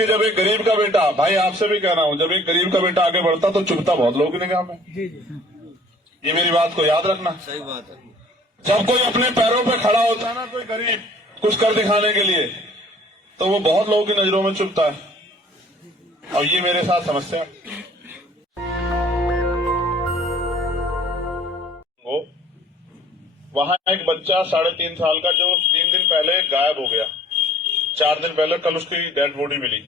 क्योंकि जब एक गरीब का बेटा, भाई आपसे भी कह रहा हूं, जब एक गरीब का बेटा आगे बढ़ता तो चुभता बहुत लोगों की निगाह में। ये मेरी बात को याद रखना। सही बात है। जब कोई अपने पैरों पे खड़ा होता है ना, कोई गरीब कुछ कर दिखाने के लिए, तो वो बहुत लोगों की नजरों में चुभता है। और ये मेरे साथ समस्या वो वहां एक बच्चा 3.5 साल का जो 3 दिन पहले गायब हो गया, 4 दिन पहले कल उसकी डेड बॉडी मिली।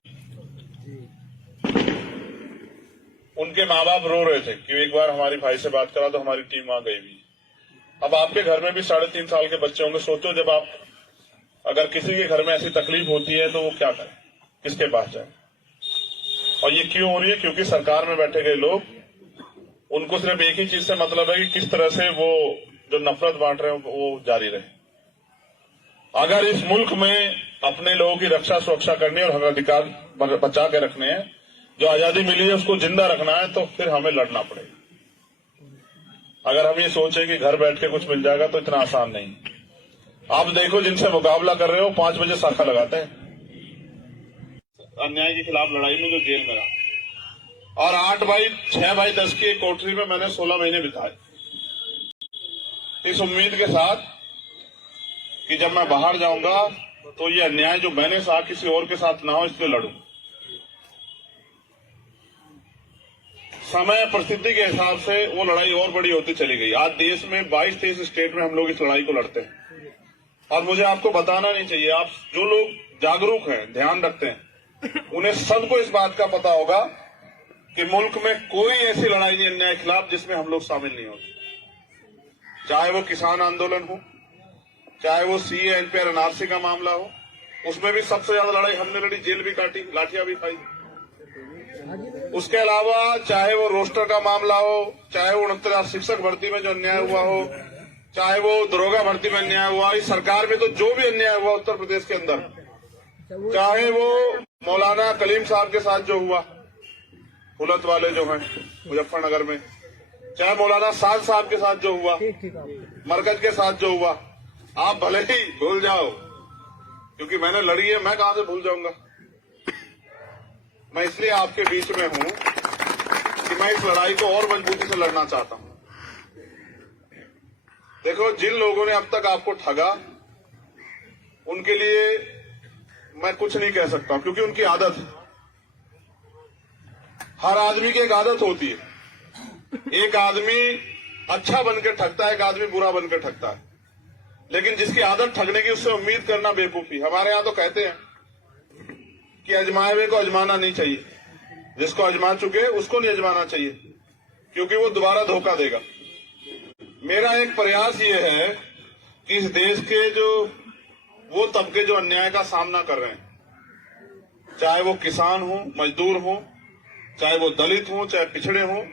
उनके माँ बाप रो रहे थे कि एक बार हमारी भाई से बात करा तो हमारी टीम वहां गई भी। अब आपके घर में भी 3.5 साल के बच्चे होंगे। सोचो जब आप अगर किसी के घर में ऐसी तकलीफ होती है तो वो क्या करे, किसके पास जाए। और ये क्यों हो रही है? क्योंकि सरकार में बैठे गए लोग, उनको सिर्फ एक ही चीज से मतलब है कि किस तरह से वो जो नफरत बांट रहे हैं वो जारी रहे। अगर इस मुल्क में अपने लोगों की रक्षा सुरक्षा करनी और हक अधिकार बचा के रखने हैं, जो आजादी मिली है उसको जिंदा रखना है, तो फिर हमें लड़ना पड़ेगा। अगर हम ये सोचे कि घर बैठ के कुछ मिल जाएगा तो इतना आसान नहीं। आप देखो जिनसे मुकाबला कर रहे हो 5 बजे शाखा लगाते हैं अन्याय के खिलाफ लड़ाई में, जो जेल में रहा। और 6/10 की एक कोठरी में मैंने 16 महीने बिताए, इस उम्मीद के साथ कि जब मैं बाहर जाऊंगा तो ये अन्याय जो मैंने सहा किसी और के साथ ना हो, इसलिए लड़ूं। समय परिस्थिति के हिसाब से वो लड़ाई और बड़ी होती चली गई। आज देश में 22-23 स्टेट में हम लोग इस लड़ाई को लड़ते हैं। और मुझे आपको बताना नहीं चाहिए, आप जो लोग जागरूक हैं, ध्यान रखते हैं, उन्हें सबको इस बात का पता होगा कि मुल्क में कोई ऐसी लड़ाई नहीं अन्याय के खिलाफ जिसमें हम लोग शामिल नहीं होते। चाहे वो किसान आंदोलन हो, चाहे वो सीए एनपीआर एनआरसी का मामला हो, उसमें भी सबसे ज्यादा लड़ाई हमने लड़ी, जेल भी काटी, लाठियां भी खाई। उसके अलावा चाहे वो रोस्टर का मामला हो, चाहे वो 69 शिक्षक भर्ती में जो अन्याय हुआ हो, चाहे वो दरोगा भर्ती में अन्याय हुआ, इस सरकार में तो जो भी अन्याय हुआ उत्तर प्रदेश के अंदर, चाहे वो मौलाना कलीम साहब के साथ जो हुआ, हुलत वाले जो हैं मुजफ्फरनगर में, चाहे मौलाना साद साहब के साथ जो हुआ, मरकज के साथ जो हुआ, आप भले ही भूल जाओ, क्योंकि मैंने लड़ी है, मैं कहां से भूल जाऊंगा। मैं इसलिए आपके बीच में हूं कि मैं इस लड़ाई को और मजबूती से लड़ना चाहता हूं। देखो, जिन लोगों ने अब तक आपको ठगा, उनके लिए मैं कुछ नहीं कह सकता, क्योंकि उनकी आदत है। हर आदमी की एक आदत होती है। एक आदमी अच्छा बनकर ठगता है, एक आदमी बुरा बनकर ठगता है। लेकिन जिसकी आदत ठगने की, उससे उम्मीद करना बेवकूफी। हमारे यहां तो कहते हैं कि अजमाए हुए को अजमाना नहीं चाहिए, जिसको अजमा चुके उसको नहीं अजमाना चाहिए, क्योंकि वो दोबारा धोखा देगा। मेरा एक प्रयास ये है कि इस देश के जो वो तबके जो अन्याय का सामना कर रहे हैं, चाहे वो किसान हो, मजदूर हो, चाहे वो दलित हो, चाहे पिछड़े हो,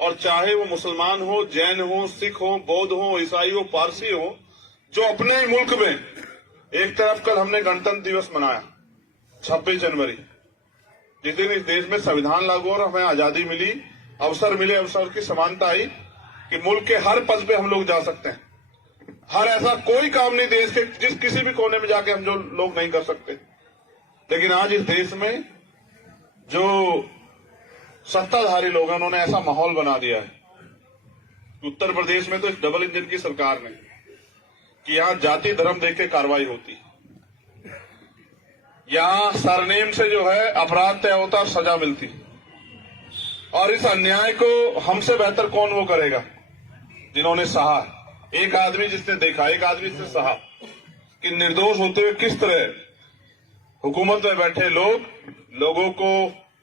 और चाहे वो मुसलमान हो, जैन हो, सिख हो, बौद्ध हो, ईसाई हो, पारसी हो, जो अपने ही मुल्क में, एक तरफ कल हमने गणतंत्र दिवस मनाया 26 जनवरी, जिस दिन इस देश में संविधान लागू और हमें आजादी मिली, अवसर मिले, अवसर की समानता आई कि मुल्क के हर पद पे हम लोग जा सकते हैं। हर ऐसा कोई काम नहीं देश के जिस किसी भी कोने में जाके हम जो लोग नहीं कर सकते। लेकिन आज इस देश में जो सत्ताधारी लोग हैं, उन्होंने ऐसा माहौल बना दिया है। उत्तर प्रदेश में तो इस डबल इंजन की सरकार ने कि यहां जाति धर्म देख के कार्रवाई होती, यहां सरनेम से जो है अपराध तय होता और सजा मिलती। और इस अन्याय को हमसे बेहतर कौन वो करेगा जिन्होंने सहा। एक आदमी जिसने देखा, एक आदमी जिसने सहा कि निर्दोष होते हुए किस तरह हुकूमत में बैठे लोग लोगों को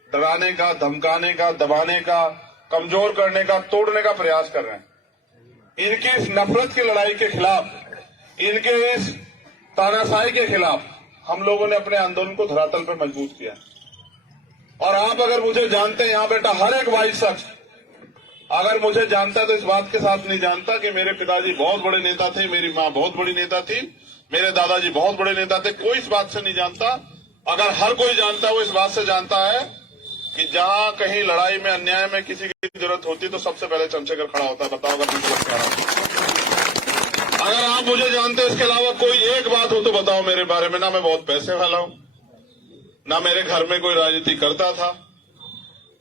डराने का, धमकाने का, दबाने का, कमजोर करने का, तोड़ने का प्रयास कर रहे हैं। इनकी इस नफरत की लड़ाई के खिलाफ, इनके इस तानाशाही के खिलाफ हम लोगों ने अपने आंदोलन को धरातल पर मजबूत किया। और आप अगर मुझे जानते हैं, यहां बेटा हर एक वाइट शख्स अगर मुझे जानता है तो इस बात के साथ नहीं जानता कि मेरे पिताजी बहुत बड़े नेता थे, मेरी मां बहुत बड़ी नेता थी, मेरे दादाजी बहुत बड़े नेता थे। कोई इस बात से नहीं जानता। अगर हर कोई जानता है, वो इस बात से जानता है कि जहां कहीं लड़ाई में, अन्याय में किसी की जरूरत होती तो सबसे पहले चंद्रशेखर खड़ा होता है। बताओ अगर आप मुझे जानते हैं, इसके अलावा कोई एक बात हो तो बताओ मेरे बारे में। ना मैं बहुत पैसे वाला हूं, ना मेरे घर में कोई राजनीति करता था,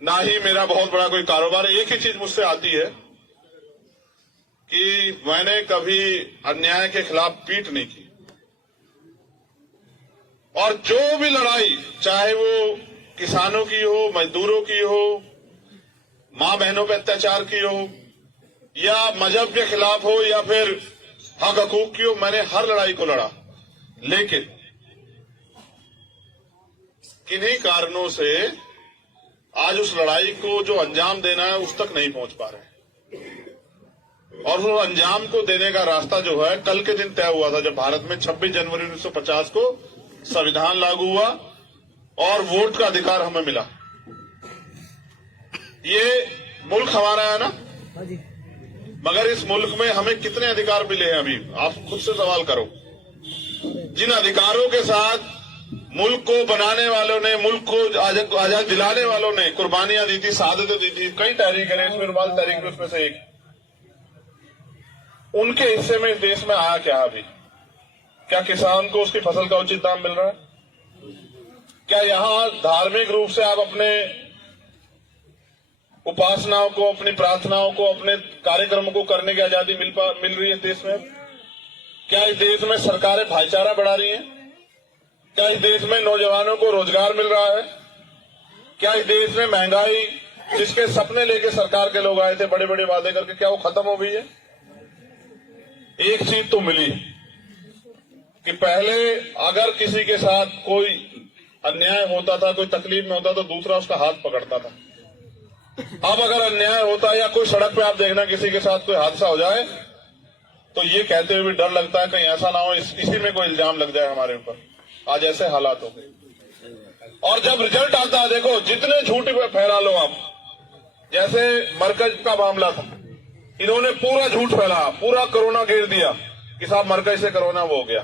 ना ही मेरा बहुत बड़ा कोई कारोबार। एक ही चीज मुझसे आती है कि मैंने कभी अन्याय के खिलाफ पीठ नहीं की, और जो भी लड़ाई, चाहे वो किसानों की हो, मजदूरों की हो, मां बहनों पे अत्याचार की हो, या मजहब के खिलाफ हो, या फिर हक हकूक की हो, मैंने हर लड़ाई को लड़ा। लेकिन किन्हीं कारणों से आज उस लड़ाई को जो अंजाम देना है उस तक नहीं पहुंच पा रहे। और वो अंजाम को देने का रास्ता जो है कल के दिन तय हुआ था, जब भारत में 26 जनवरी 1950 को संविधान लागू हुआ और वोट का अधिकार हमें मिला। ये मुल्क हमारा है ना, मगर इस मुल्क में हमें कितने अधिकार मिले हैं अभी आप खुद से सवाल करो। जिन अधिकारों के साथ मुल्क को बनाने वालों ने, मुल्क को आजाद दिलाने वालों ने कुर्बानियां दी थी, शहादतें दी थी, कई तहरीक है, इसमें रुमाल तहरीक में उसमें से एक, उनके हिस्से में इस देश में आया क्या अभी? क्या किसान को उसकी फसल का उचित दाम मिल रहा है? क्या यहां धार्मिक रूप से आप अपने उपासनाओं को, अपनी प्रार्थनाओं को, अपने कार्यक्रमों को करने की आजादी मिल रही है देश में? क्या इस देश में सरकारें भाईचारा बढ़ा रही हैं? क्या इस देश में नौजवानों को रोजगार मिल रहा है? क्या इस देश में महंगाई, जिसके सपने लेके सरकार के लोग आए थे बड़े बड़े वादे करके, क्या वो खत्म हो गई है? एक चीज तो मिली कि पहले अगर किसी के साथ कोई अन्याय होता था, कोई तकलीफ में होता तो दूसरा उसका हाथ पकड़ता था। अब अगर अन्याय होता है या कोई सड़क पे आप देखना किसी के साथ कोई हादसा हो जाए तो ये कहते हुए भी डर लगता है कहीं ऐसा ना हो इसी में कोई इल्जाम लग जाए हमारे ऊपर। आज ऐसे हालात हो गए। और जब रिजल्ट आता है, देखो जितने झूठ फैला लो आप, जैसे मरकज का मामला था, इन्होंने पूरा झूठ फैलाया, पूरा कोरोना घेर दिया कि साहब मरकज से कोरोना वो हो गया,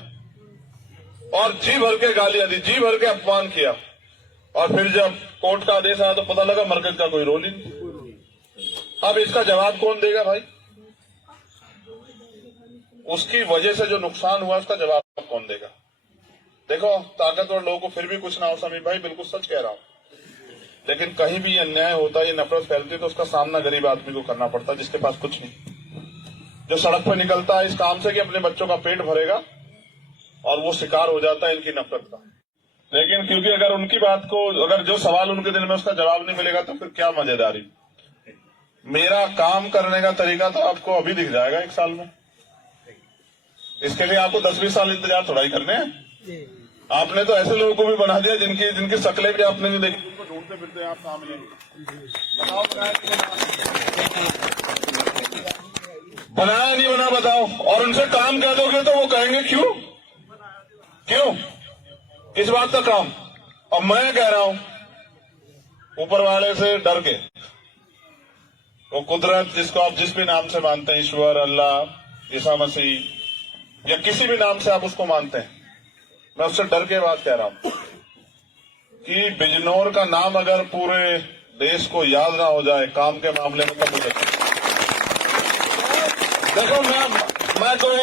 और जी भर के गालियां दी, जी भर के अपमान किया, और फिर जब कोर्ट का आदेश आया तो पता लगा मरकज का कोई रोल ही नहीं। अब इसका जवाब कौन देगा भाई? उसकी वजह से जो नुकसान हुआ उसका जवाब कौन देगा? देखो ताकतवर लोगों को फिर भी कुछ ना हो, समीर भाई बिल्कुल सच कह रहा हूं, लेकिन कहीं भी अन्याय होता है, ये नफरत फैलती है तो उसका सामना गरीब आदमी को करना पड़ता है, जिसके पास कुछ नहीं, जो सड़क पर निकलता है इस काम से कि अपने बच्चों का पेट भरेगा, और वो शिकार हो जाता है इनकी नफरत का। लेकिन क्योंकि अगर उनकी बात को, अगर जो सवाल उनके दिल में उसका जवाब नहीं मिलेगा तो फिर क्या मजेदारी। मेरा काम करने का तरीका तो आपको अभी दिख जाएगा 1 साल में। इसके लिए आपको 10-20 साल इंतजार थोड़ा ही करने हैं। आपने तो ऐसे लोगों को भी बना दिया जिनकी शक्लें भी आपने नहीं देखी, उनको ढूंढते फिरते हैं आप कहाँ मिलेंगे। बनाया नहीं बना बताओ, और उनसे काम कह दोगे तो वो कहेंगे क्यों इस बात का काम। और मैं कह रहा हूं ऊपर वाले से डर के, वो कुदरत जिसको आप जिस भी नाम से मानते हैं, ईश्वर, अल्लाह, ईसा मसीह, या किसी भी नाम से आप उसको मानते हैं, मैं उससे डर के बात कह रहा हूं कि बिजनौर का नाम अगर पूरे देश को याद ना हो जाए काम के मामले में, तब देखो मैं कोई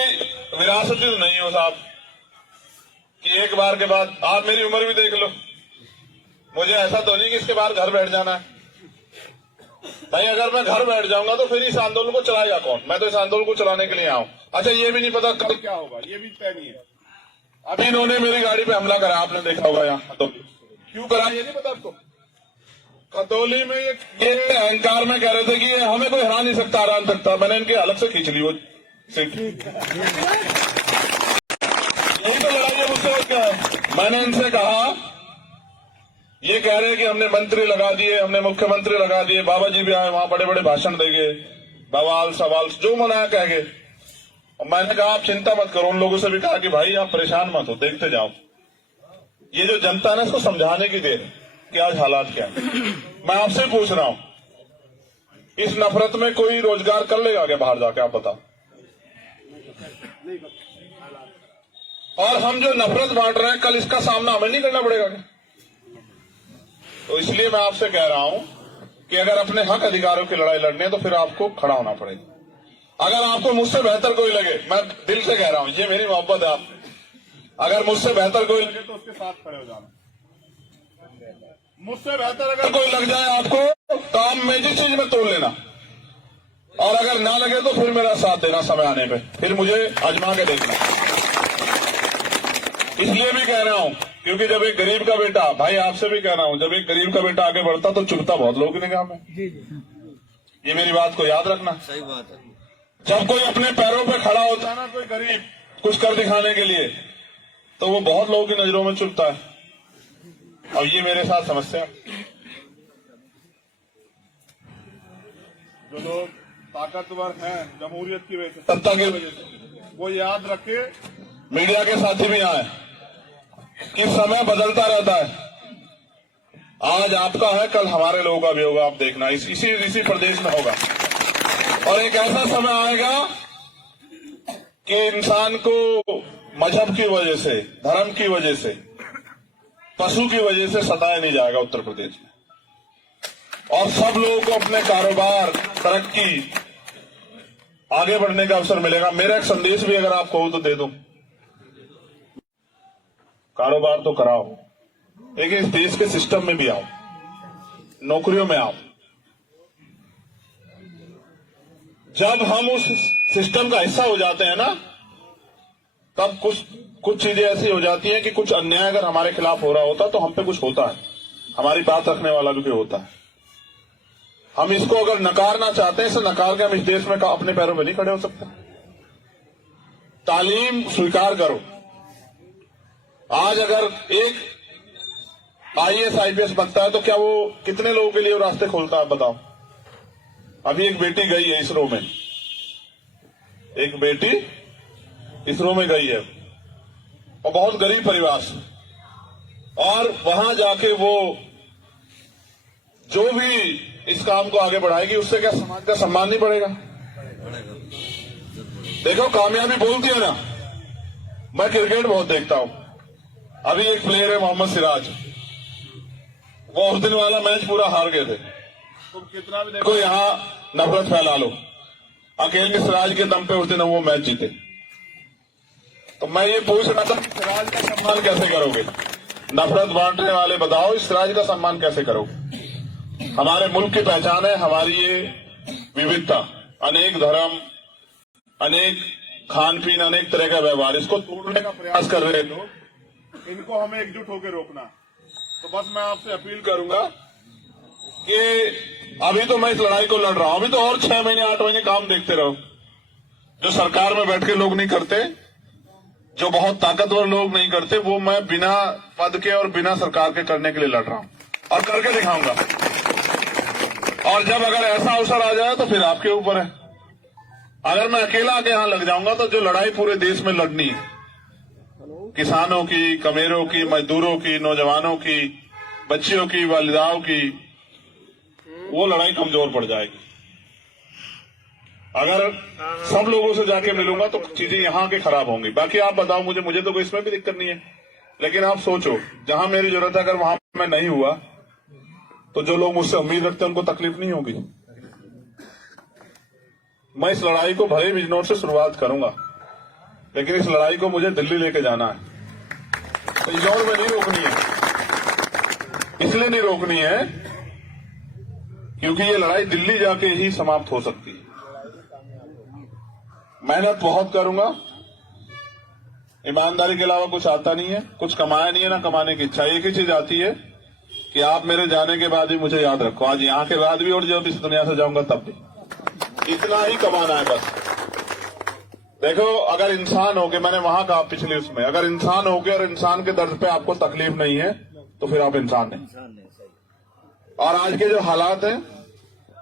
विरासती नहीं हूं साहब कि एक बार के बाद, आप मेरी उम्र भी देख लो, मुझे ऐसा तो नहीं कि इसके बाद घर बैठ जाना है। नहीं, अगर मैं घर बैठ जाऊंगा तो फिर इस आंदोलन को चलाएगा कौन? मैं तो इस आंदोलन को चलाने के लिए आऊं। अच्छा, ये भी नहीं पता कल क्या होगा, ये भी तय नहीं है। अभी इन्होंने मेरी गाड़ी पे हमला करा, आपने देखा होगा यहाँ तो क्यों करा ये नहीं पता आपको। खतौली में ये अहंकार में कह रहे थे कि ये हमें कोई हरा नहीं सकता, हरा नहीं सकता। मैंने इनके अलग से खींच ली वो सीट। यही तो लड़ाई है मुझसे और क्या है। मैंने इनसे कहा, ये कह रहे कि हमने मंत्री लगा दिए, हमने मुख्यमंत्री लगा दिए, बाबा जी भी आए वहां बड़े बड़े भाषण देंगे, बवाल सवाल जो मनाया कहेंगे। और मैंने कहा आप चिंता मत करो, उन लोगों से भी कहा कि भाई आप परेशान मत हो, देखते जाओ। ये जो जनता है इसको समझाने की देर कि आज हालात क्या है। मैं आपसे पूछ रहा हूं, इस नफरत में कोई रोजगार कर लेगा क्या बाहर जाके? आप बताओ। और हम जो नफरत बांट रहे हैं, कल इसका सामना हमें नहीं करना पड़ेगा क्या? तो इसलिए मैं आपसे कह रहा हूं कि अगर अपने हक अधिकारों की लड़ाई लड़नी है तो फिर आपको खड़ा होना पड़ेगा। अगर आपको मुझसे बेहतर कोई लगे, मैं दिल से कह रहा हूं, ये मेरी मोहब्बत है आप, अगर मुझसे बेहतर कोई लगे तो उसके साथ खड़े हो जाना। मुझसे बेहतर अगर कोई लग जाए आपको तो आप मैजिक चीज में तोड़ लेना, और अगर ना लगे तो फिर मेरा साथ देना समय आने पे, फिर मुझे आजमा के देखना। इसलिए भी कह रहा हूं क्योंकि जब एक गरीब का बेटा, भाई आपसे भी कह रहा हूं, जब एक गरीब का बेटा आगे बढ़ता तो चुभता बहुत लोगों की निगाह में। ये मेरी बात को याद रखना। सही बात है। जब कोई अपने पैरों पे खड़ा होता है ना, कोई गरीब कुछ कर दिखाने के लिए, तो वो बहुत लोगों की नजरों में चुभता है। और ये मेरे साथ समस्या। जो लोग ताकतवर हैं जमहूरियत की वजह से, सत्ता की वजह से, वो याद रखे, मीडिया के साथी भी आए कि समय बदलता रहता है। आज आपका है, कल हमारे लोगों का भी होगा। आप देखना, इसी प्रदेश में होगा। और एक ऐसा समय आएगा कि इंसान को मजहब की वजह से, धर्म की वजह से, पशु की वजह से सताया नहीं जाएगा उत्तर प्रदेश में। और सब लोगों को अपने कारोबार, तरक्की, आगे बढ़ने का अवसर मिलेगा। मेरा एक संदेश भी अगर आप कहो तो दे दूं, कारोबार तो कराओ, लेकिन इस देश के सिस्टम में भी आओ, नौकरियों में आओ। जब हम उस सिस्टम का हिस्सा हो जाते हैं ना, तब कुछ चीजें ऐसी हो जाती हैं कि कुछ अन्याय अगर हमारे खिलाफ हो रहा होता तो हम पे कुछ होता है, हमारी बात रखने वाला भी होता है। हम इसको अगर नकारना चाहते हैं, इसे नकार के हम इस देश में अपने पैरों में नहीं खड़े हो सकते। तालीम स्वीकार करो। आज अगर एक IAS IPS बनता है तो क्या वो कितने लोगों के लिए वो रास्ते खोलता है, बताओ। अभी एक बेटी गई है इसरो में, एक बेटी इसरो में गई है, और बहुत गरीब परिवार से, और वहां जाके वो जो भी इस काम को आगे बढ़ाएगी, उससे क्या समाज का सम्मान नहीं बढ़ेगा? देखो, कामयाबी बोलती है ना। मैं क्रिकेट बहुत देखता हूं। अभी एक प्लेयर है मोहम्मद सिराज, वो उस दिन वाला मैच पूरा हार गए थे। तुम कितना भी देखो यहां नफरत फैला लो, अकेले सिराज के दम पे उस दिन वो मैच जीते। तो मैं ये पूछ रहा था कि सिराज का सम्मान कैसे करोगे? नफरत बांटने वाले बताओ, इस सिराज का सम्मान कैसे करोगे? हमारे मुल्क की पहचान है हमारी ये विविधता, अनेक धर्म, अनेक खान पीन, अनेक तरह का व्यवहार। इसको तोड़ने का प्रयास कर रहे लोग, इनको हमें एकजुट होकर रोकना। तो बस मैं आपसे अपील करूंगा कि अभी तो मैं इस लड़ाई को लड़ रहा हूं, अभी तो और 6 महीने 8 महीने काम देखते रहो। जो सरकार में बैठ के लोग नहीं करते, जो बहुत ताकतवर लोग नहीं करते, वो मैं बिना पद के और बिना सरकार के करने के लिए लड़ रहा हूं, और करके दिखाऊंगा। और जब अगर ऐसा अवसर आ जाए तो फिर आपके ऊपर है। अगर मैं अकेला आके यहां लग जाऊंगा तो जो लड़ाई पूरे देश में लड़नी है, किसानों की, कमेरों की, मजदूरों की, नौजवानों की, बच्चियों की, वालिदाओं की, वो लड़ाई कमजोर पड़ जाएगी। अगर सब लोगों से जाके मिलूंगा तो चीजें यहां के खराब होंगी। बाकी आप बताओ मुझे तो कोई इसमें भी दिक्कत नहीं है, लेकिन आप सोचो, जहां मेरी जरूरत है अगर वहां मैं नहीं हुआ तो जो लोग मुझसे उम्मीद रखते हैं उनको तकलीफ नहीं होगी। मैं इस लड़ाई को भले बिजनौर से शुरुआत करूंगा, लेकिन इस लड़ाई को मुझे दिल्ली लेके जाना है। बिजनौर में नहीं रोकनी है। इसलिए नहीं रोकनी है क्योंकि ये लड़ाई दिल्ली जाके ही समाप्त हो सकती है। मेहनत बहुत करूंगा, ईमानदारी के अलावा कुछ आता नहीं है, कुछ कमाया नहीं है, ना कमाने की इच्छा। एक ही चीज आती है कि आप मेरे जाने के बाद भी मुझे याद रखो, आज यहां के बाद भी और जब इस दुनिया से जाऊंगा तब भी। इतना ही कमाना है बस। देखो, अगर इंसान हो के, मैंने वहां कहा पिछले उसमें, अगर इंसान हो के और इंसान के दर्द पे आपको तकलीफ नहीं है तो फिर आप इंसान नहीं। और आज के जो हालात हैं,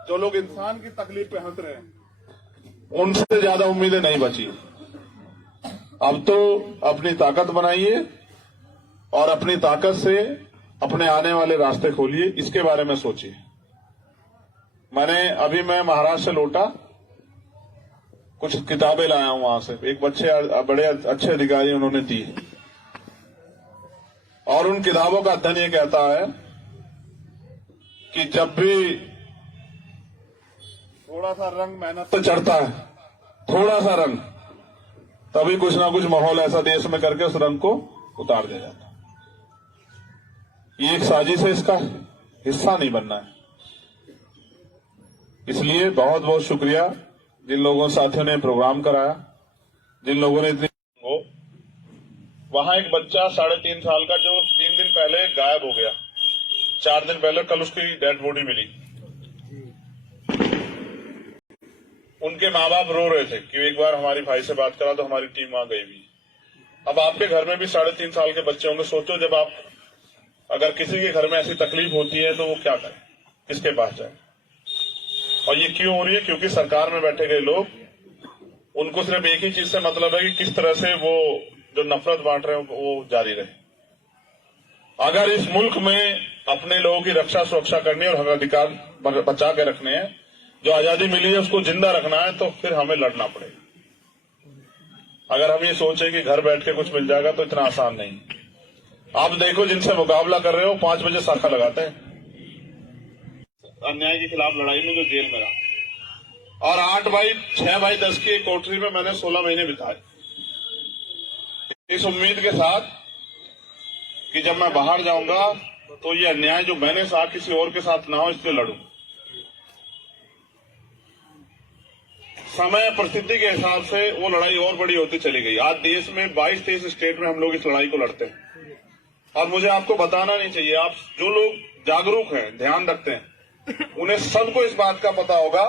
जो लोग इंसान की तकलीफ पे हंस रहे हैं, उनसे ज्यादा उम्मीदें नहीं बची। अब तो अपनी ताकत बनाइए और अपनी ताकत से अपने आने वाले रास्ते खोलिए, इसके बारे में सोचिए। मैं महाराष्ट्र से लौटा, कुछ किताबें लाया हूं वहां से, एक बड़े अच्छे अधिकारी उन्होंने दी, और उन किताबों का अध्ययन ये कहता है कि जब भी थोड़ा सा रंग मेहनत से चढ़ता है, थोड़ा सा रंग, तभी कुछ ना कुछ माहौल ऐसा देश में करके उस रंग को उतार दिया जाता है। ये एक साजिश है, इसका हिस्सा नहीं बनना है। इसलिए बहुत बहुत शुक्रिया जिन लोगों साथियों ने प्रोग्राम कराया, जिन लोगों ने इतनी हो। वहां एक बच्चा 3.5 साल का जो 3 दिन पहले गायब हो गया, 4 दिन पहले कल उसकी डेड बॉडी मिली। उनके माँ बाप रो रहे थे कि एक बार हमारी भाई से बात करा तो हमारी टीम वहां गई भी। अब आपके घर में भी 3.5 साल के बच्चे होंगे। सोचो जब आप अगर किसी के घर में ऐसी तकलीफ होती है तो वो क्या करे, किसके पास जाए। और ये क्यों हो रही है? क्योंकि सरकार में बैठे गए लोग, उनको सिर्फ एक ही चीज से मतलब है कि किस तरह से वो जो नफरत बांट रहे हैं वो जारी रहे। अगर इस मुल्क में अपने लोगों की रक्षा सुरक्षा करनी है और हक अधिकार बचा के रखने हैं, जो आजादी मिली है उसको जिंदा रखना है, तो फिर हमें लड़ना पड़ेगा। अगर हम ये सोचें कि घर बैठ के कुछ मिल जाएगा तो इतना आसान नहीं। आप देखो जिनसे मुकाबला कर रहे हो 5 बजे शाखा लगाते हैं। अन्याय के खिलाफ लड़ाई में जो जेल में रहा, और 6/10 की कोठरी में मैंने 16 महीने बिताए, इस उम्मीद के साथ कि जब मैं बाहर जाऊंगा तो ये अन्याय जो मैंने सहा किसी और के साथ ना हो, इससे लड़ूं। समय परिस्थिति के हिसाब से वो लड़ाई और बड़ी होती चली गई। आज देश में 22-23 स्टेट में हम लोग इस लड़ाई को लड़ते हैं। और मुझे आपको बताना नहीं चाहिए, आप जो लोग जागरूक हैं, ध्यान रखते हैं, उन्हें सबको इस बात का पता होगा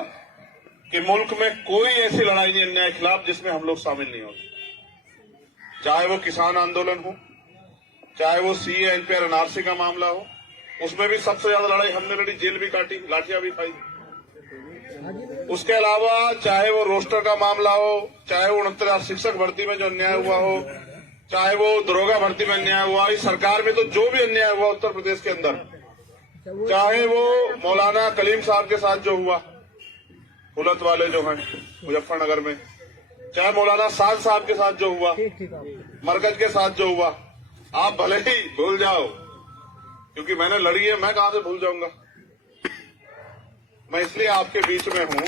कि मुल्क में कोई ऐसी लड़ाई नहीं अन्याय के खिलाफ जिसमें हम लोग शामिल नहीं होते। चाहे वो किसान आंदोलन हो, चाहे वो सीए एनपीआर एनआरसी का मामला हो, उसमें भी सबसे ज्यादा लड़ाई हमने लड़ी, जेल भी काटी, लाठियां भी खाई। उसके अलावा चाहे वो रोस्टर का मामला हो, चाहे वो 69 शिक्षक भर्ती में जो अन्याय हुआ हो, चाहे वो दरोगा भर्ती में अन्याय हुआ, इस सरकार में तो जो भी अन्याय हुआ उत्तर प्रदेश के अंदर, चाहे वो मौलाना कलीम साहब के साथ जो हुआ, हुलत वाले जो हैं मुजफ्फरनगर में, चाहे मौलाना साद साहब के साथ जो हुआ, मरकज के साथ जो हुआ, आप भले ही भूल जाओ, क्योंकि मैंने लड़ी है, मैं कहां से भूल जाऊंगा। मैं इसलिए आपके बीच में हूं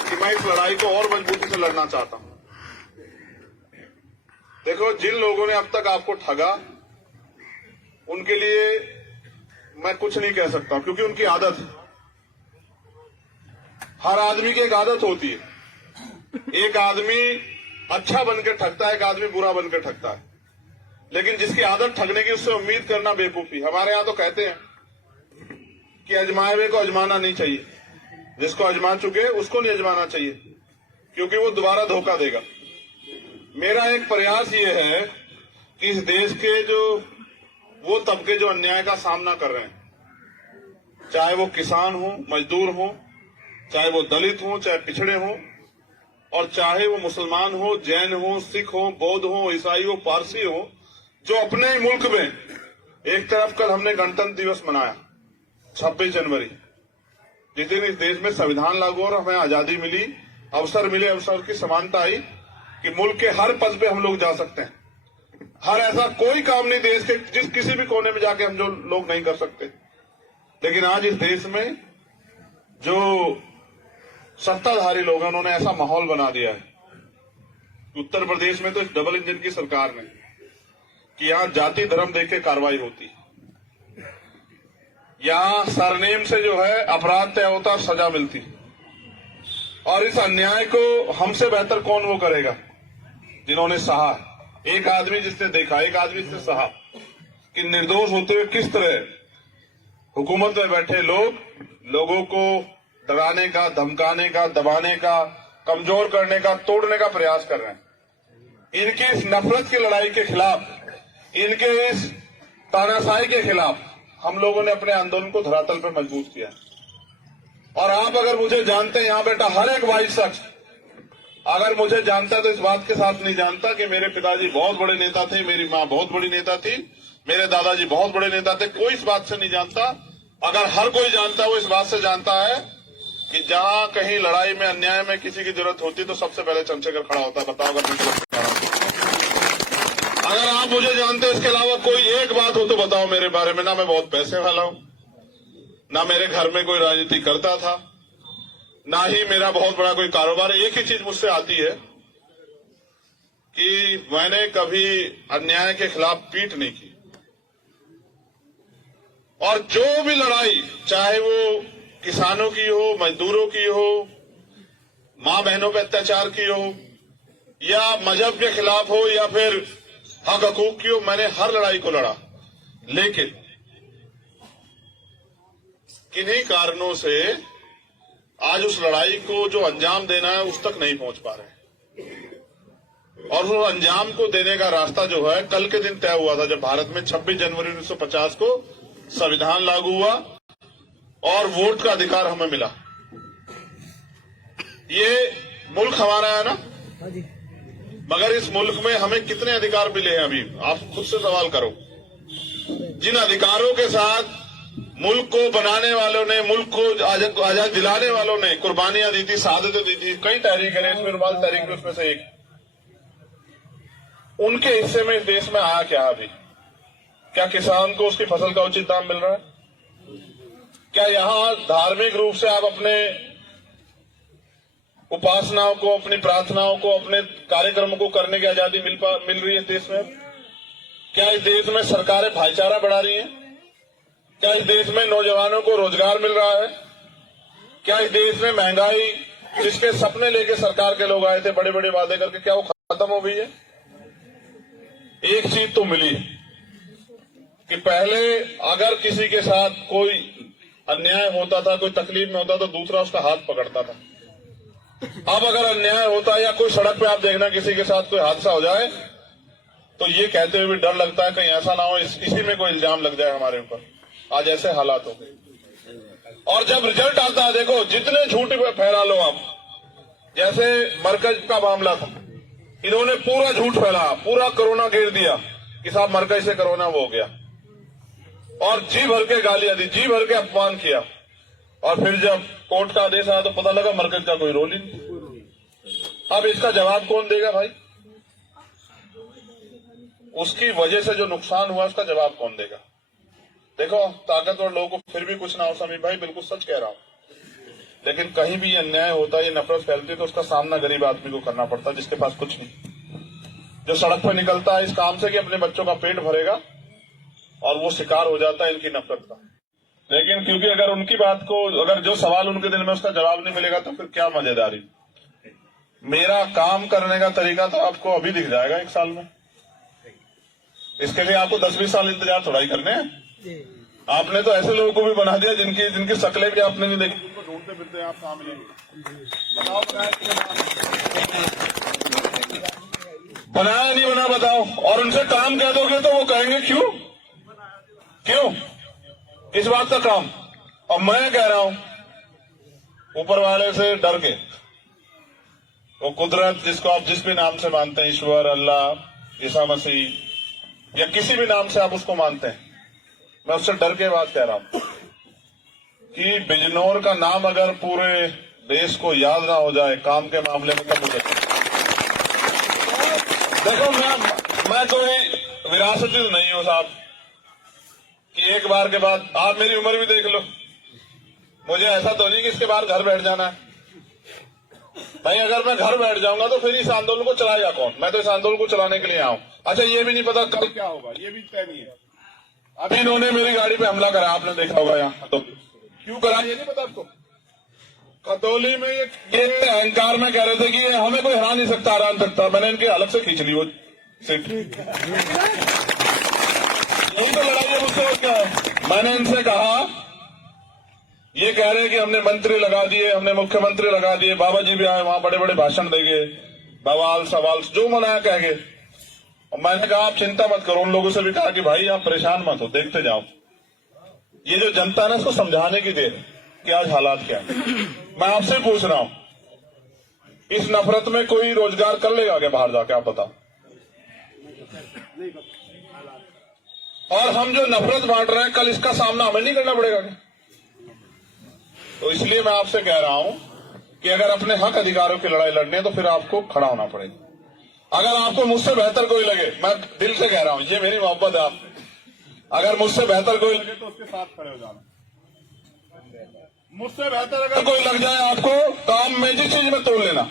कि मैं इस लड़ाई को और मजबूती से लड़ना चाहता हूं। देखो, जिन लोगों ने अब तक आपको ठगा, उनके लिए मैं कुछ नहीं कह सकता, क्योंकि उनकी आदत है। हर आदमी की एक आदत होती है। एक आदमी अच्छा बनकर ठगता है, एक आदमी बुरा बनकर ठगता है। लेकिन जिसकी आदत ठगने की, उससे उम्मीद करना बेवकूफी। हमारे यहां तो कहते हैं कि अजमाए हुए को अजमाना नहीं चाहिए, जिसको अजमा चुके उसको नहीं अजमाना चाहिए, क्योंकि वो दोबारा धोखा देगा। मेरा एक प्रयास ये है कि इस देश के जो वो तबके जो अन्याय का सामना कर रहे हैं, चाहे वो किसान हो, मजदूर हो, चाहे वो दलित हो, चाहे पिछड़े हो, और चाहे वो मुसलमान हो, जैन हो, सिख हो, बौद्ध हो, ईसाई हो, पारसी हो, जो अपने ही मुल्क में एक तरफ कल हमने गणतंत्र दिवस मनाया 26 जनवरी, जिस दिन इस देश में संविधान लागू और हमें आजादी मिली, अवसर मिले, अवसर की समानता आई कि मुल्क के हर पद पे हम लोग जा सकते हैं। हर ऐसा कोई काम नहीं देश के जिस किसी भी कोने में जाके हम जो लोग नहीं कर सकते। लेकिन आज इस देश में जो सत्ताधारी लोग हैं, उन्होंने ऐसा माहौल बना दिया है, उत्तर प्रदेश में तो इस डबल इंजन की सरकार ने, कि यहां जाति धर्म देख के कार्रवाई होती, यहां सरनेम से जो है अपराध तय होता, सजा मिलती। और इस अन्याय को हमसे बेहतर कौन वो करेगा जिन्होंने सहा। एक आदमी जिसने देखा, एक आदमी जिसने सहा कि निर्दोष होते हुए किस तरह हुकूमत में बैठे लोग लोगों को डराने का, धमकाने का, दबाने का, कमजोर करने का, तोड़ने का प्रयास कर रहे हैं। इनकी इस नफरत की लड़ाई के खिलाफ, इनके इस तानाशाही के खिलाफ हम लोगों ने अपने आंदोलन को धरातल पर मजबूत किया। और आप अगर मुझे जानते हैं, यहां बेटा हर एक वाइट शख्स अगर मुझे जानता तो इस बात के साथ नहीं जानता कि मेरे पिताजी बहुत बड़े नेता थे, मेरी मां बहुत बड़ी नेता थी, मेरे दादाजी बहुत बड़े नेता थे। कोई इस बात से नहीं जानता। अगर हर कोई जानता है, वो इस बात से जानता है कि जहां कहीं लड़ाई में, अन्याय में किसी की जरूरत होती तो सबसे पहले चंद्रशेखर खड़ा होता है। बताओ अगर आप मुझे जानते हैं, इसके अलावा कोई एक बात हो तो बताओ मेरे बारे में। ना मैं बहुत पैसे वाला हूं, ना मेरे घर में कोई राजनीति करता था, ना ही मेरा बहुत बड़ा कोई कारोबार है। एक ही चीज मुझसे आती है कि मैंने कभी अन्याय के खिलाफ पीठ नहीं की। और जो भी लड़ाई, चाहे वो किसानों की हो, मजदूरों की हो, मां बहनों पे अत्याचार की हो, या मजहब के खिलाफ हो, या फिर हक हकूक की हो, मैंने हर लड़ाई को लड़ा। लेकिन किन्हीं कारणों से आज उस लड़ाई को जो अंजाम देना है उस तक नहीं पहुंच पा रहे। और उस अंजाम को देने का रास्ता जो है कल के दिन तय हुआ था, जब भारत में 26 जनवरी 1950 को संविधान लागू हुआ और वोट का अधिकार हमें मिला। ये मुल्क हमारा है ना, मगर इस मुल्क में हमें कितने अधिकार मिले हैं अभी आप खुद से सवाल करो। जिन अधिकारों के साथ मुल्क को बनाने वालों ने, मुल्क को आजाद दिलाने वालों ने कुर्बानियां दी थी, शहादतें दी थी, कई तहरीक है, इसमें रुमाल तहरीक में उसमें से एक, उनके हिस्से में इस देश में आया क्या अभी? क्या किसान को उसकी फसल का उचित दाम मिल रहा है? क्या यहां धार्मिक रूप से आप अपने उपासनाओं को, अपनी प्रार्थनाओं को, अपने कार्यक्रमों को करने की आजादी मिल रही है इस देश में? क्या इस देश में सरकारें भाईचारा बढ़ा रही हैं? क्या इस देश में नौजवानों को रोजगार मिल रहा है? क्या इस देश में महंगाई, जिसके सपने लेके सरकार के लोग आए थे बड़े बड़े वादे करके, क्या वो खत्म हो गई है? एक चीज तो मिली कि पहले अगर किसी के साथ कोई अन्याय होता था, कोई तकलीफ में होता तो दूसरा उसका हाथ पकड़ता था। अब अगर अन्याय होता है या कोई सड़क पे आप देखना किसी के साथ कोई हादसा हो जाए तो ये कहते हुए भी डर लगता है कहीं ऐसा ना हो इसी में कोई इल्जाम लग जाए हमारे ऊपर। आज ऐसे हालात हो गए। और जब रिजल्ट आता है, देखो जितने झूठ फैला लो आप, जैसे मरकज का मामला था, इन्होंने पूरा झूठ फैला, पूरा कोरोना घेर दिया कि साहब मरकज से कोरोना वो हो गया, और जी भर के गालियां दी, जी भर के अपमान किया। और फिर जब कोर्ट का आदेश आया तो पता लगा मरकज का कोई रोल ही नहीं। अब इसका जवाब कौन देगा भाई? उसकी वजह से जो नुकसान हुआ उसका जवाब कौन देगा? देखो, ताकतवर लोगों को फिर भी कुछ ना हो समीर भाई, बिल्कुल सच कह रहा हूं, लेकिन कहीं भी ये अन्याय होता है, ये नफरत फैलती है तो उसका सामना गरीब आदमी को करना पड़ता है, जिसके पास कुछ नहीं, जो सड़क पर निकलता है इस काम से कि अपने बच्चों का पेट भरेगा, और वो शिकार हो जाता है इनकी नफरत का। लेकिन क्योंकि अगर उनकी बात को, अगर जो सवाल उनके दिल में उसका जवाब नहीं मिलेगा तो फिर क्या मजेदारी। मेरा काम करने का तरीका तो आपको अभी दिख जाएगा 1 साल में। इसके लिए आपको 10-20 साल इंतजार थोड़ा ही करने हैं। आपने तो ऐसे लोगों को भी बना दिया जिनकी शक्लें भी आपने नहीं देखी, उनको ढूंढते फिरते आप कहाँ मिलेंगे? बताओ, बनाया नहीं बना बताओ। और उनसे काम कह दोगे तो वो कहेंगे क्यों इस बात का काम। और मैं कह रहा हूं ऊपर वाले से डर के, वो कुदरत जिसको आप जिस भी नाम से मानते हैं, ईश्वर, अल्लाह, ईसा मसीह, या किसी भी नाम से आप उसको मानते हैं, मैं उससे डर के बात कह रहा हूं कि बिजनौर का नाम अगर पूरे देश को याद ना हो जाए काम के मामले में, तब मुझे देखो, मैं कोई विरासती तो नहीं हूं साहब कि एक बार के बाद, आप मेरी उम्र भी देख लो, मुझे ऐसा तो नहीं कि इसके बाद घर बैठ जाना है भाई। अगर मैं घर बैठ जाऊंगा तो फिर इस आंदोलन को चलाएगा कौन? मैं तो इस आंदोलन को चलाने के लिए आऊं। अच्छा, ये भी नहीं पता कल क्या होगा, ये भी तय नहीं है। अभी इन्होंने मेरी गाड़ी पे हमला करा, आपने देखा होगा यहाँ तो क्यों करा ये नहीं पता आपको। खतौली में ये अहंकार में कह रहे थे कि हमें कोई हरा नहीं सकता, हरा नहीं सकता। मैंने इनके अलग से खींच ली वो सीट। यही तो लड़ाई है मुझसे और क्या है। मैंने इनसे कहा, ये कह रहे कि हमने मंत्री लगा दिए, हमने मुख्यमंत्री लगा दिए, बाबा जी भी आए वहां, बड़े बड़े भाषण देंगे, बवाल सवाल जो मनाया कहेंगे। और मैंने कहा आप चिंता मत करो। उन लोगों से भी कहा कि भाई आप परेशान मत हो, देखते जाओ। ये जो जनता है ना, इसको समझाने की देर कि आज हालात क्या है। मैं आपसे पूछ रहा हूं, इस नफरत में कोई रोजगार कर लेगा क्या बाहर जाके? आप बताओ। और हम जो नफरत बांट रहे हैं, कल इसका सामना हमें नहीं करना पड़ेगा क्या? तो इसलिए मैं आपसे कह रहा हूं कि अगर अपने हक अधिकारों की लड़ाई लड़नी है तो फिर आपको खड़ा होना पड़ेगा। अगर आपको मुझसे बेहतर कोई लगे, मैं दिल से कह रहा हूं, ये मेरी मोहब्बत है आपसे, अगर मुझसे बेहतर कोई लगे तो उसके साथ खड़े हो जाना। मुझसे बेहतर अगर कोई लग जाए आपको, काम में जिस चीज में तोड़ लेना,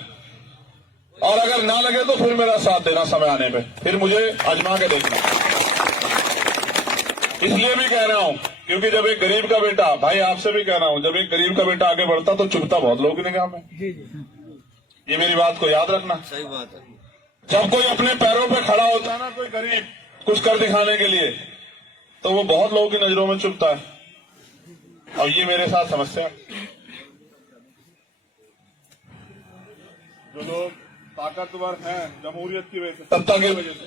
और अगर ना लगे तो फिर मेरा साथ देना समय आने पे, फिर मुझे आजमा के देखना। इसलिए भी कह रहा हूं क्योंकि जब एक गरीब का बेटा, भाई आपसे भी कह रहा हूं, जब एक गरीब का बेटा आगे बढ़ता तो चुभता बहुत लोगों की निगाह में। ये मेरी बात को याद रखना। सही बात है। जब कोई अपने पैरों पे खड़ा होता है ना, कोई गरीब कुछ कर दिखाने के लिए, तो वो बहुत लोगों की नजरों में चुभता है। और ये मेरे साथ समस्या है। जो लोग ताकतवर हैं जमहूरियत की वजह से, सत्ता की वजह से,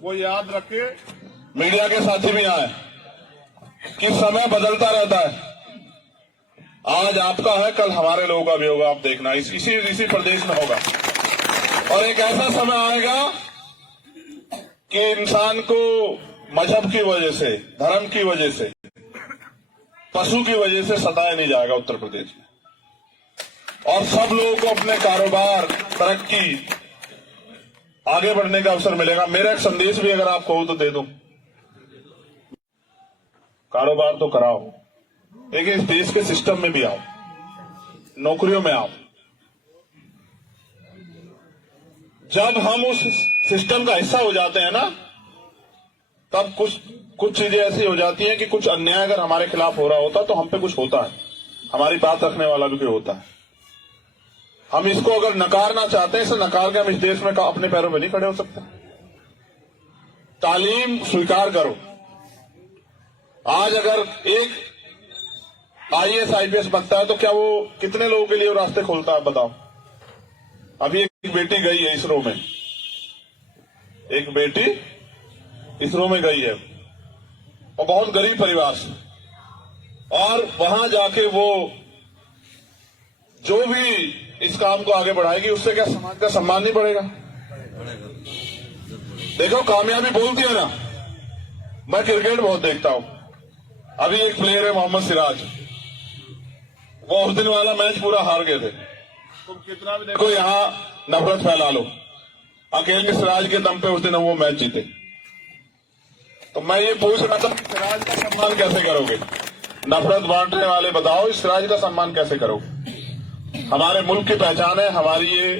वो याद रखे, मीडिया के साथी भी आए कि समय बदलता रहता है। आज आपका है, कल हमारे लोगों का भी होगा। आप देखना, इसी प्रदेश में होगा। और एक ऐसा समय आएगा कि इंसान को मजहब की वजह से, धर्म की वजह से, पशु की वजह से सताया नहीं जाएगा उत्तर प्रदेश में। और सब लोगों को अपने कारोबार, तरक्की, आगे बढ़ने का अवसर मिलेगा। मेरा एक संदेश भी अगर आप कहो तो दे दो, कारोबार तो कराओ, लेकिन इस देश के सिस्टम में भी आओ, नौकरियों में आओ। जब हम उस सिस्टम का हिस्सा हो जाते हैं ना, तब कुछ चीजें ऐसी हो जाती हैं कि कुछ अन्याय अगर हमारे खिलाफ हो रहा होता तो हम पे कुछ होता है, हमारी बात रखने वाला भी कोई होता है। हम इसको अगर नकारना चाहते हैं, इसे नकार के हम इस देश में अपने पैरों में नहीं खड़े हो सकते। तालीम स्वीकार करो। आज अगर एक IAS IPS बनता है तो क्या वो कितने लोगों के लिए वो रास्ते खोलता है, बताओ। अभी एक बेटी गई है इसरो में, एक बेटी इसरो में गई है, और बहुत गरीब परिवार से, और वहां जाके वो जो भी इस काम को आगे बढ़ाएगी, उससे क्या समाज का सम्मान नहीं बढ़ेगा? देखो, कामयाबी बोलती है ना। मैं क्रिकेट बहुत देखता हूं। अभी एक प्लेयर है मोहम्मद सिराज, वो उस दिन वाला मैच पूरा हार गए थे। तुम कितना भी देखो, यहां नफरत फैला लो, अकेले सिराज के दम पे उस दिन वो मैच जीते। तो मैं ये पूछ रहा था कि सिराज का सम्मान कैसे करोगे? नफरत बांटने वाले बताओ, इस सिराज का सम्मान कैसे करोगे? हमारे मुल्क की पहचान है हमारी ये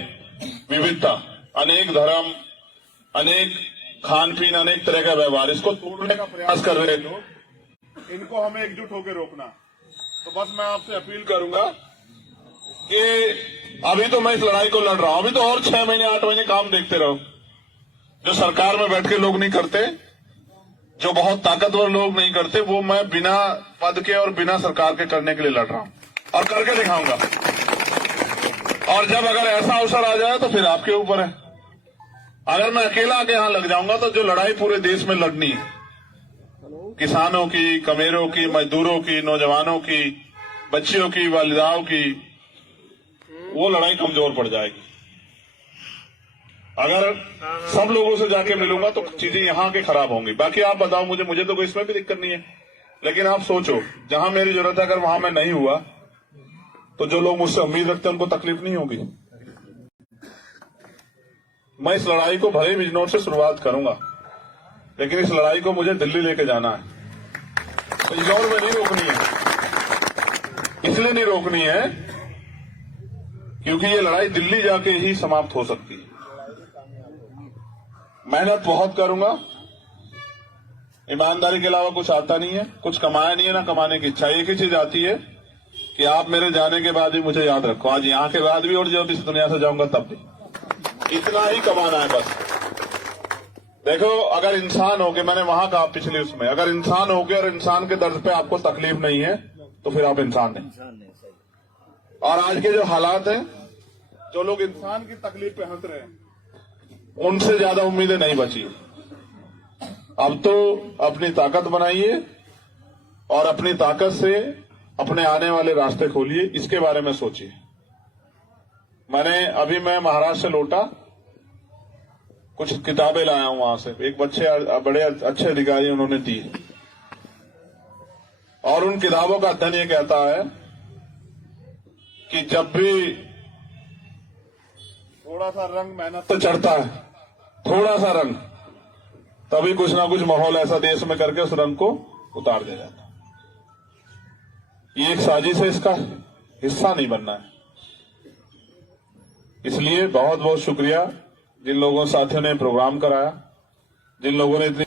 विविधता, अनेक धर्म, अनेक खान पीन, अनेक तरह का व्यवहार। इसको तोड़ने का प्रयास कर रहे लोग, इनको हमें एकजुट होकर रोकना। तो बस मैं आपसे अपील करूंगा कि अभी तो मैं इस लड़ाई को लड़ रहा हूं, अभी तो और 6 महीने 8 महीने काम देखते रहो। जो सरकार में बैठ के लोग नहीं करते, जो बहुत ताकतवर लोग नहीं करते, वो मैं बिना पद के और बिना सरकार के करने के लिए लड़ रहा हूं, और करके दिखाऊंगा। और जब अगर ऐसा अवसर आ जाए तो फिर आपके ऊपर है। अगर मैं अकेला आके यहां लग जाऊंगा तो जो लड़ाई पूरे देश में लड़नी है, किसानों की, कमेरों की, मजदूरों की, नौजवानों की, बच्चियों की, वालिदाओं की, वो लड़ाई कमजोर पड़ जाएगी। अगर सब लोगों से जाके मिलूंगा तो चीजें यहां के खराब होंगी। बाकी आप बताओ, मुझे तो कोई इसमें भी दिक्कत नहीं है, लेकिन आप सोचो, जहां मेरी जरूरत है अगर वहां मैं नहीं हुआ तो जो लोग मुझसे उम्मीद रखते हैं उनको तकलीफ नहीं होगी। मैं इस लड़ाई को भले बिजनौर से शुरुआत करूंगा, लेकिन इस लड़ाई को मुझे दिल्ली लेके जाना है। बिजनौर में नहीं रोकनी है। इसलिए नहीं रोकनी है क्योंकि ये लड़ाई दिल्ली जाके ही समाप्त हो सकती है। मेहनत बहुत करूंगा, ईमानदारी के अलावा कुछ आता नहीं है, कुछ कमाया नहीं है, ना कमाने की इच्छा। एक ही चीज आती है कि आप मेरे जाने के बाद भी मुझे याद रखो, आज यहां के बाद भी, और जब इस दुनिया से जाऊंगा तब भी। इतना ही कमाना है बस। देखो, अगर इंसान हो के, मैंने वहां कहा पिछले उसमें, अगर इंसान हो के और इंसान के दर्द पे आपको तकलीफ नहीं है तो फिर आप इंसान नहीं। और आज के जो हालात हैं, जो लोग इंसान की तकलीफ पे हंस रहे हैं, उनसे ज्यादा उम्मीदें नहीं बची। अब तो अपनी ताकत बनाइए और अपनी ताकत से अपने आने वाले रास्ते खोलिए, इसके बारे में सोचिए। मैं महाराष्ट्र से लौटा, कुछ किताबें लाया हूं वहां से, एक बड़े अच्छे अधिकारी उन्होंने दी, और उन किताबों का अध्ययन ये कहता है कि जब भी थोड़ा सा रंग मेहनत तो चढ़ता है, थोड़ा सा रंग, तभी कुछ ना कुछ माहौल ऐसा देश में करके उस रंग को उतार दे जाता है। ये एक साजिश है, इसका हिस्सा नहीं बनना है। इसलिए बहुत बहुत शुक्रिया जिन लोगों साथियों ने प्रोग्राम कराया, जिन लोगों ने इतनी